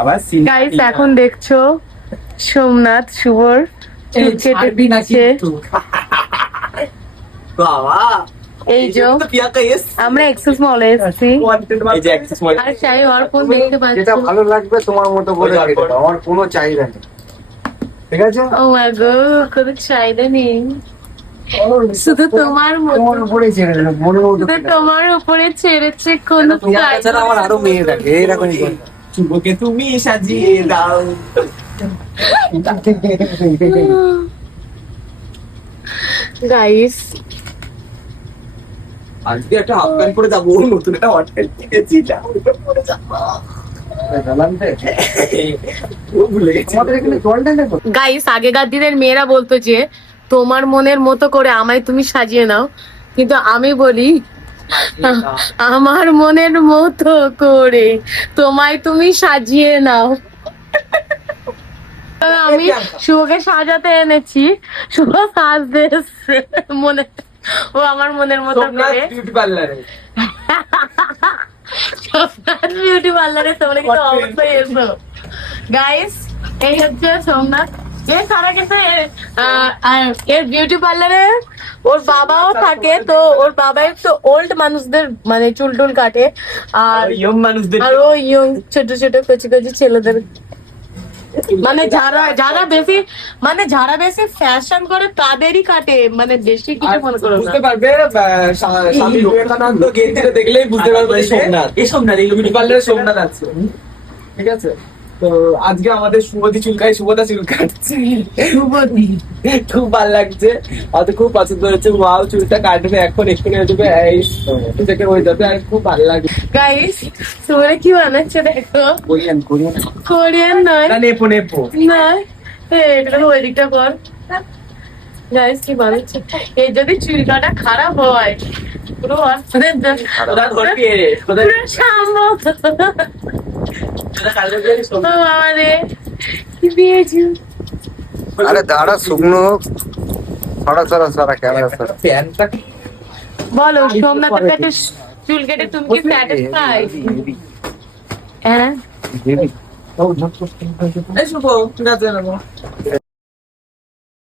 আবার গাইস এখন দেখছো সোমনাথ শুভর চুল কেটে দিচ্ছে। বাবা এই যে আমরা এক্সেস মলে এসেছি এই যে অ্যাক্সেস মল আর চাই অর্পণ দেখতে পাচ্ছ। যেটা ভালো লাগবে তোমার মতো করে কেটে দাও, আমার কোনো চাহিদা নেই, ঠিক আছে? ও মাই গড, কোনো চাহিদা নেই, শুধু তোমার তোমার মতো, উপরে ছেড়ে দেবে, মনের মতো শুধু তোমার উপরে ছেড়েছে কোনো তোমার ছাড়া আমার আরো মেয়ে থাকে এইরকমই করে। শুভকে তুমি সাজিয়ে দাও। গাইস আজকে একটা হাফ প্যান্ট পরে যাবো, নতুন একটা হট প্যান্ট কিনেছি, ওটা পরে যাবো। ও ভুলে গেছি। তোমাদের এখানে জলটা দেখো, গাইস আগেকার দিনের মেয়েরা বলতো যে তোমার মনের মতো করে আমায় তুমি সাজিয়ে নাও, কিন্তু আমি বলি আমার মনের মতো করে তোমায় তুমি সাজিয়ে নাও। আমি শুভকে সাজাতে এনেছি, শুভ সাজতে এসছে মনে, ও আমার মনের মতো সোমনাথ করে বিউটি পার্লারে বিউটি পার্লারে তোমরা কিন্তু অবশ্যই এসো গাইস। এই হচ্ছে সোমনাথ, এছাড়া কিন্তু এর বিউটি পার্লারে ওর বাবাও থাকে, তো ওর বাবা একটু ওল্ড মানুষদের মানে চুল টুল কাটে, আর ইয়ং মানুষদের আর ও ইয়ং ছোট ছোট কচি কচি ছেলেদের মানে যারা বেশি ফ্যাশন করে তাদেরই কাটে, মানে বেশি কিছু মনে করো না। বুঝতে পারবে স্বামী বিবেকানন্দ গেঞ্জিটা দেখলেই বুঝতে পারবে যে সোমনাথ, এই সোমনাথ, এই বিউটি পার্লারে সোমনাথ আছে, ঠিক আছে? তো আজকে আমাদের শুভদি চুলকাই, শুভদা চুল কাটছে, শুভদি খুব ভালো লাগছে, হয়তো খুব পছন্দ হচ্ছে। ওয়াও, চুলটা কাটবে এখন, এক্ষুনি হয়ে যাবে, এই থেকে হয়ে যাবে, আর খুব ভালো লাগবে। গাইস তোমরা কি বানাচ্ছে দেখো, কোরিয়ান কোরিয়ান কোরিয়ান নয় না, নেপো নেপো না, এটা ওই দিকটা কর। গাইস কি বানাচ্ছে, এই যদি চুল কাটা খারাপ হয় পুরো ওরা ধরবি রে, ওদের ওরা কালকে দিয়ে সোমনাথ। বাবারে কি দিয়েছি। আরে দাঁড়া, শুকনো হোক, সরা সরা সরা ক্যামেরা সরা। প্যান্টটা বলো সোমনাথের কাছে চুল কেটে তুমি কি স্যাটিসফাই? হ্যাঁ এই শুভ, ঠিক আছে নেবো।